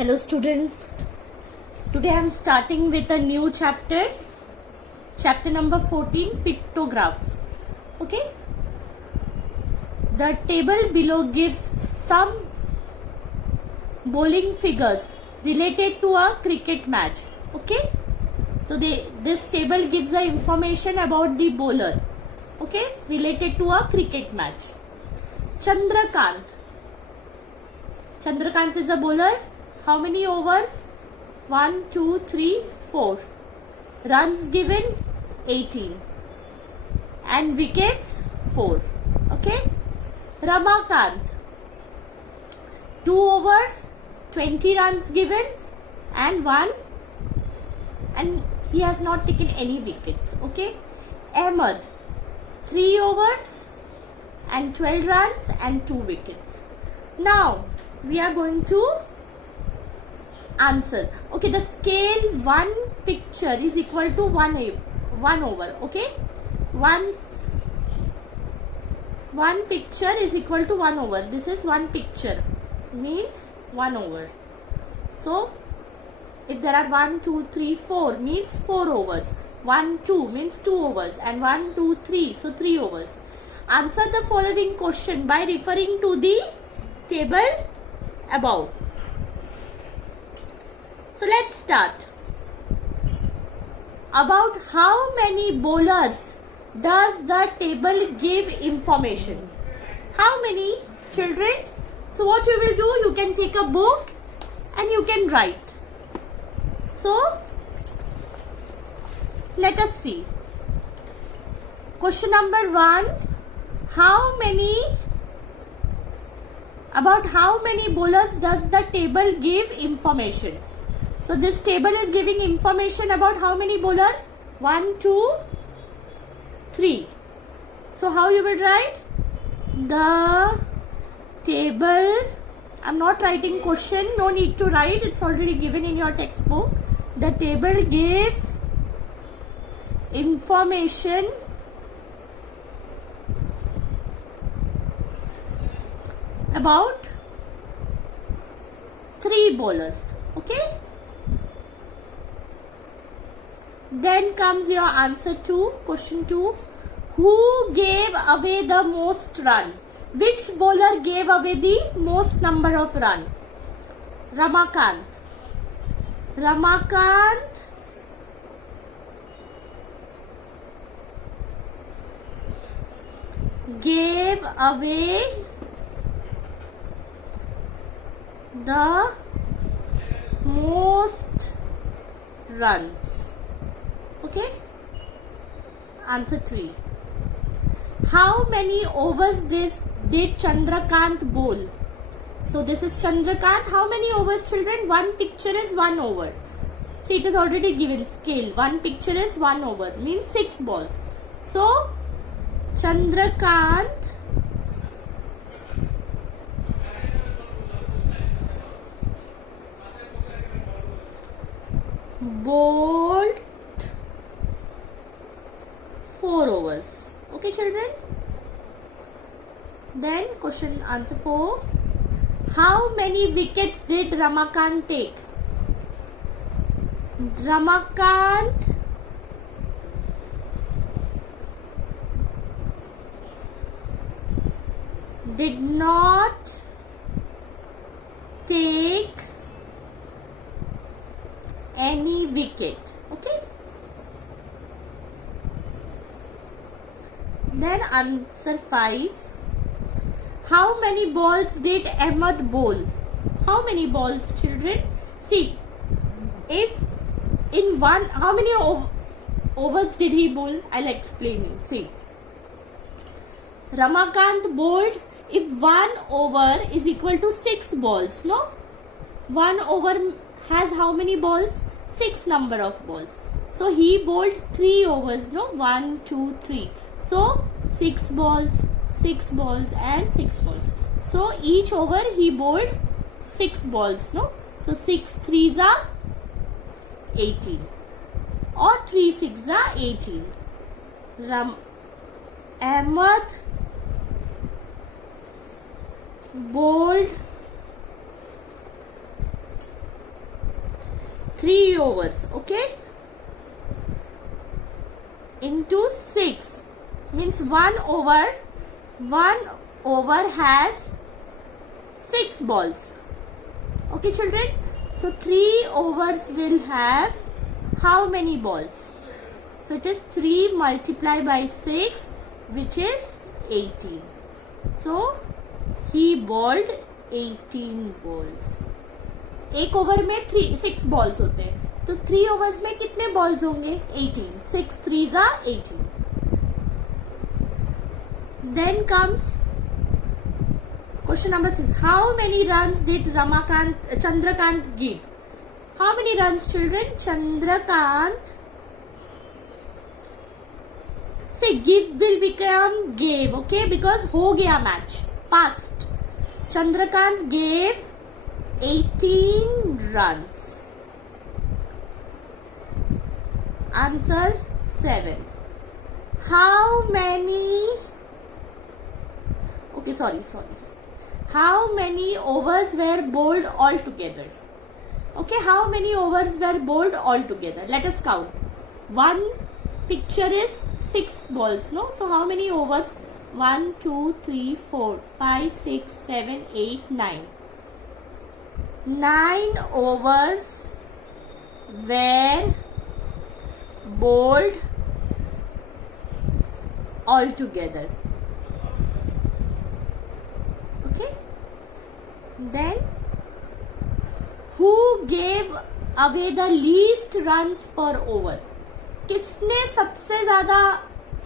Hello students, today I am starting with a new chapter number 14, pictograph. Okay, the table below gives some bowling figures related to a cricket match. Okay, so this table gives the information about the bowler, okay, related to a cricket match. Chandrakant is a bowler. How many overs? 1, 2, 3, 4. Runs given 18. And wickets 4. Okay. Ramakant, 2 overs, 20 runs given and 1. And he has not taken any wickets. Okay. Ahmed, 3 overs and 12 runs and 2 wickets. Now we are going to answer. Okay, the scale one picture is equal to 1 over. Okay, one picture is equal to 1 over. This is one picture, means 1 over. So if there are 1, 2, 3, 4 means 4 overs. 1, 2 means 2 overs, and 1, 2, 3, so 3 overs. Answer the following question by referring to the table above. So let's start. About how many bowlers does the table give information? How many, children? So what you will do, you can take a book and you can write. So let us see. Question number 1. About how many bowlers does the table give information? So this table is giving information about how many bowlers? 1, 2, 3. So how you will write? The table, I am not writing question, no need to write, it's already given in your textbook. The table gives information about 3 bowlers. Okay. Then comes your answer to question 2. Who gave away the most run? Which bowler gave away the most number of run? Ramakant. Ramakant gave away the most runs. Okay. Answer 3. How many overs did Chandrakant bowl? So this is Chandrakant. How many overs, children? One picture is 1 over. See, it is already given scale. One picture is 1 over, means 6 balls. So Chandrakant bowled 4 overs. Okay, children. Then question answer 4. How many wickets did Ramakant take? Ramakant did not take any wicket. Okay. Then answer 5. How many balls did Ahmed bowl? How many balls, children? See, if in one, how many overs did he bowl? I'll explain you. See, Ramakant bowled, if 1 over is equal to 6 balls, no? 1 over has how many balls? 6 number of balls. So he bowled 3 overs, no? 1, 2, 3. So 6 balls, 6 balls and 6 balls. So each over he bowled 6 balls, no? So 6 threes are 18 or 3 6s are 18. Ahmed bowled 3 overs, okay, into 6 means 1 over has 6 balls. Okay children, so 3 overs will have how many balls? So it is 3 multiplied by 6, which is 18. So he bowled 18 balls. एक over में 6 balls होते हैं, तो 3 overs में कितने balls होंगे? 18. 6 3s are 18. Then comes question number 6. How many runs did Chandrakant give? How many runs, children? Chandrakant. Say give will become gave, okay, because हो गया match, past. Chandrakant gave 18 runs. Answer 7. How many? Okay, sorry. How many overs were bowled altogether? Okay, how many overs were bowled altogether? Let us count. One picture is 6 balls, no? So how many overs? 1, 2, 3, 4, 5, 6, 7, 8, 9. 9 overs were bowled altogether. Okay. Then who gave away the least runs per over? किसने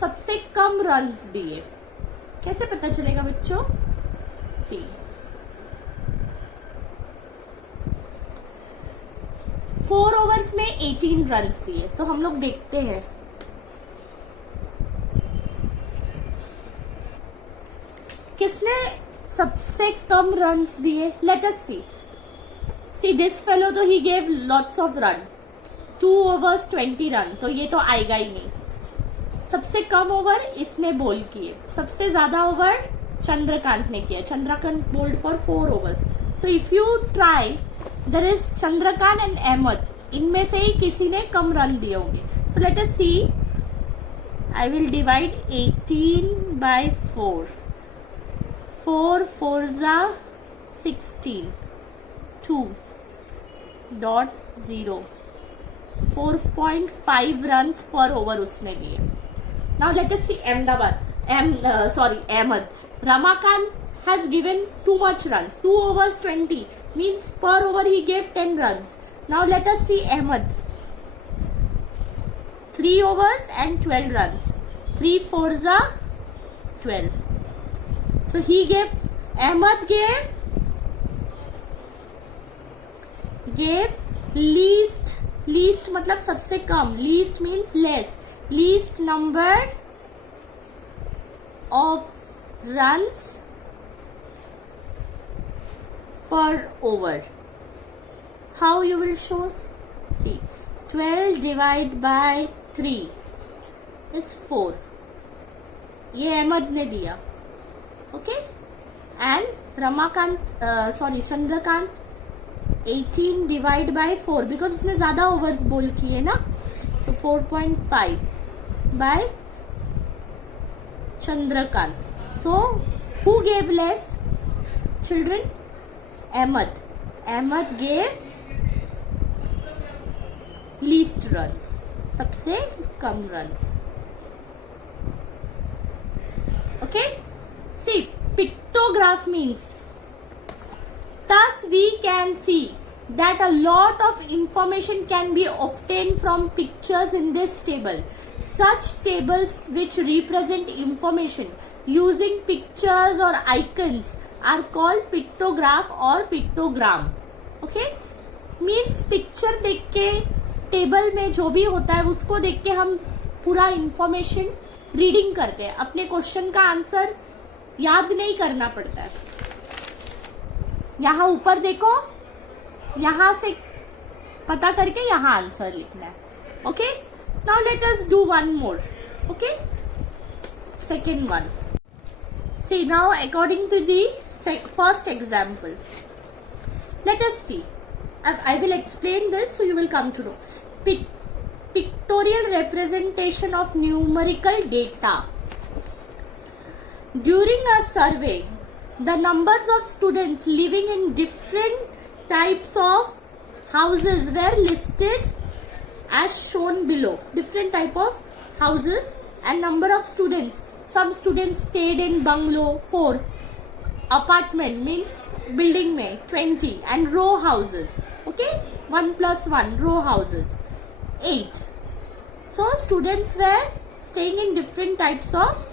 सबसे कम runs दिए? कैसे पता चलेगा बच्चों? सी 4 overs में 18 runs दिए, तो हम लोग देखते हैं किसने सबसे कम रन्स दिए. Let us see this fellow, तो he gave lots of run. 2 overs 20 run, तो ये तो आएगा ही नहीं. सबसे कम ओवर इसने बोल किए, सबसे ज्यादा ओवर चंद्रकांत ने किया. Chandrakant bowled for 4 overs. So if you try, there is Chandrakant and Ahmad, इनमें से ही किसी ने कम रन दिए होंगे. So let us see. I will divide 18 by 4. 4 4s are 16. 2.0. 4.5 runs per over उसने दिए. Now let us see Ahmed. Ramakant has given too much runs. 2 overs 20 means per over he gave 10 runs. Now let us see Ahmed. 3 overs and 12 runs. 3 4s are 12. So Ahmed gave least मतलब सबसे कम. Least means less. Least number of runs per over. How you will show? See, 12 divided by 3 is 4. ये अहमद ने दिया. Okay, and Chandrakant 18 divided by 4 because उसने ज्यादा overs बोल किए ना. So 4.5 by Chandrakant. So who gave less, children? Ahmed gave least runs, सबसे कम runs. Okay, see, pictograph means, thus we can see that a lot of information can be obtained from pictures in this table. Such tables which represent information using pictures or icons are called pictograph or pictogram. Okay, means picture देख के table में जो भी होता है उसको देख के हम पूरा इंफॉर्मेशन रीडिंग करते हैं. अपने क्वेश्चन का आंसर याद नहीं करना पड़ता है. यहाँ ऊपर देखो, यहाँ से पता करके यहाँ आंसर लिखना है. Okay, now let us do one more. Okay, second one. See now according to the first example, let us see. I will explain this so you will come to know. Pictorial representation of numerical data. During a survey, the numbers of students living in different types of houses were listed as shown below. Different type of houses and number of students. Some students stayed in bungalow 4, apartment means building में 20 and row houses. Okay, 1 plus 1 row houses 8. So students were staying in different types of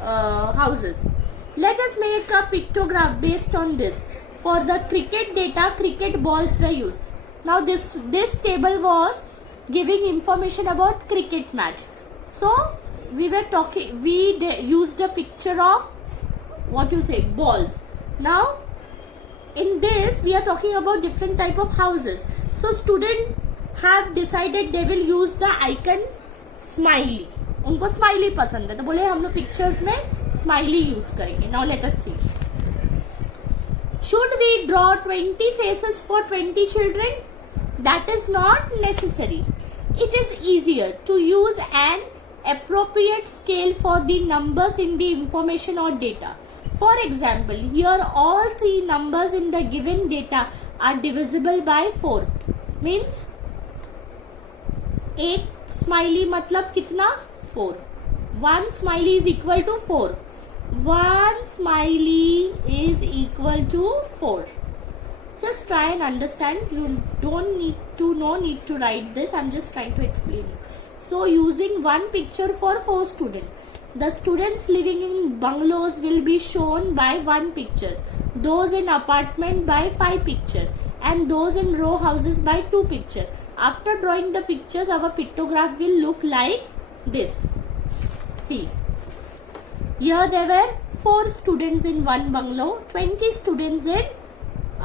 houses. Let us make a pictograph based on this. For the cricket data, cricket balls were used. Now this table was giving information about cricket match. So we used a picture of what you say balls. Now in this we are talking about different type of houses. So student have decided they will use the icon smiley. उनको smiley पसंद है तो बोले हम लोग pictures में smiley use करेंगे. Now let us see. Should we draw 20 faces for 20 children? That is not necessary. It is easier to use an appropriate scale for the numbers in the information or data. For example, here all 3 numbers in the given data are divisible by 4. Means एक smiley मतलब कितना 4. 1 smiley is equal to 4. 1 smiley is equal to 4. Just try and understand. You don't need to write this. I'm just trying to explain it. So using one picture for 4 students. The students living in bungalows will be shown by 1 picture. Those in apartment by 5 picture. And those in row houses by 2 picture. After drawing the pictures, our pictograph will look like this. See. Here there were 4 students in one bungalow, 20 students in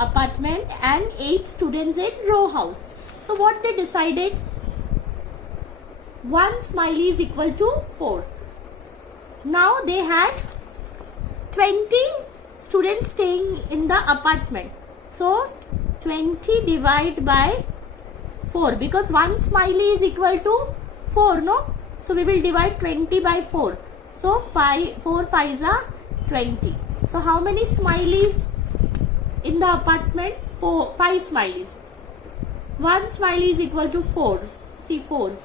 apartment and 8 students in row house. So what they decided? 1 smiley is equal to 4. Now they had 20 students staying in the apartment. So 20 divided by 4 because 1 smiley is equal to 4, no? So we will divide 20 by 4. So 4 5s are 20. So how many smileys in the apartment? 5 smileys. 1 smiley is equal to 4. See 4.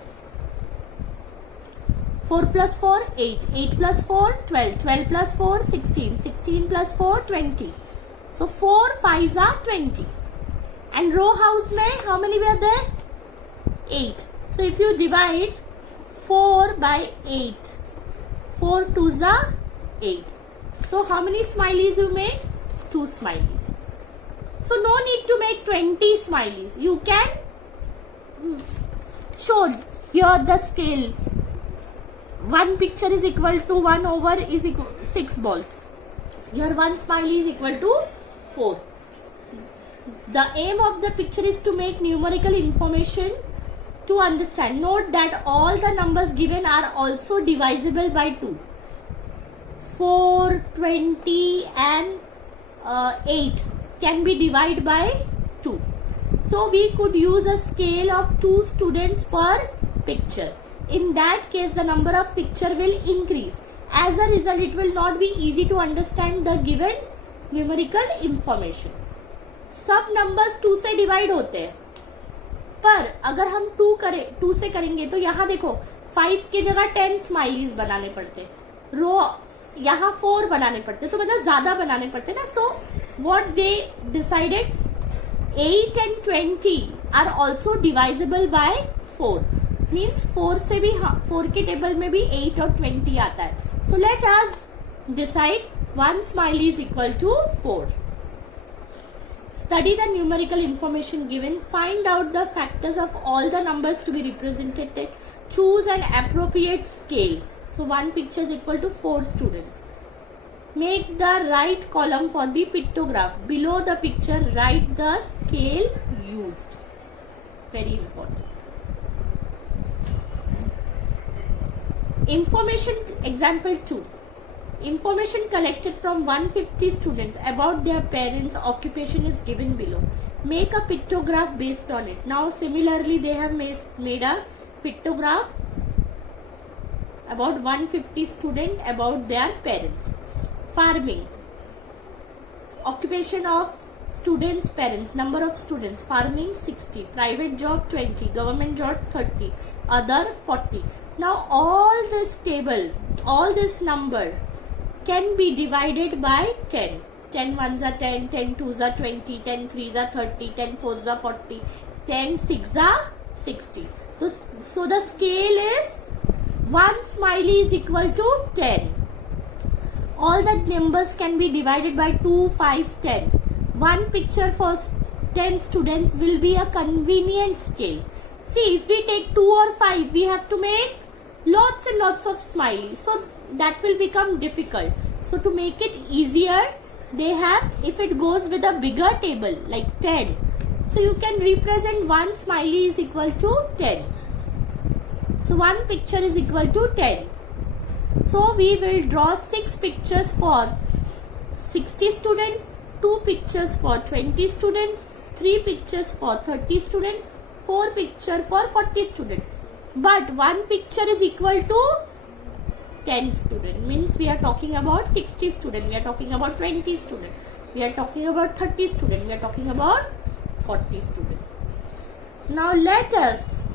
4 plus 4 8. 8 plus 4 12. 12 plus 4 16. 16 plus 4 20. So 4 5s are 20. And row house mein how many were there? 8. So if you divide 4 by 8. 4 2s are 8. So how many smileys you made? 2 smileys. So no need to make 20 smileys. You can show here the scale. 1 picture is equal to 1 over is equal 6 balls. Here 1 smiley is equal to 4. The aim of the picture is to make numerical information to understand. Note that all the numbers given are also divisible by 2. 4, 20 and 8 can be divided by 2. So we could use a scale of 2 students per picture. In that case, the number of picture will increase. As a result, it will not be easy to understand the given numerical information. सब numbers 2 से divide होते हैं, पर अगर हम 2 से करेंगे तो यहाँ देखो 5 की जगह 10 स्माइलीज बनाने पड़ते, रो यहाँ 4 बनाने पड़ते, तो मतलब ज्यादा बनाने पड़ते ना. So what they decided 8 and 20 are also divisible by 4. Means 4 से भी 4 के टेबल में भी 8 और 20 आता है. सो let us decide 1 smiley is equal to 4. Study the numerical information given. Find out the factors of all the numbers to be represented. Choose an appropriate scale. So 1 picture is equal to 4 students. Make the right column for the pictograph. Below the picture, write the scale used. Very important. Information example 2. Information collected from 150 students about their parents' occupation is given below. Make a pictograph based on it. Now similarly they have made a pictograph about 150 students about their parents. Farming. Occupation of students' parents. Number of students. Farming 60. Private job 20. Government job 30. Other 40. Now all this table, all this number can be divided by 10. 10 ones are 10, 10 twos are 20, 10 threes are 30, 10 fours are 40, 10 six are 60. So the scale is 1 smiley is equal to 10. All the numbers can be divided by 2, 5, 10. One picture for 10 students will be a convenient scale. See, if we take 2 or 5, we have to make lots and lots of smileys. So that will become difficult. So to make it easier, they have, if it goes with a bigger table like 10, so you can represent 1 smiley is equal to 10. So one picture is equal to 10. So we will draw 6 pictures for 60 students, 2 pictures for 20 students, 3 pictures for 30 students, 4 pictures for 40 students. But one picture is equal to 10 students. Means we are talking about 60 students, we are talking about 20 students, we are talking about 30 students, we are talking about 40 students. Now let us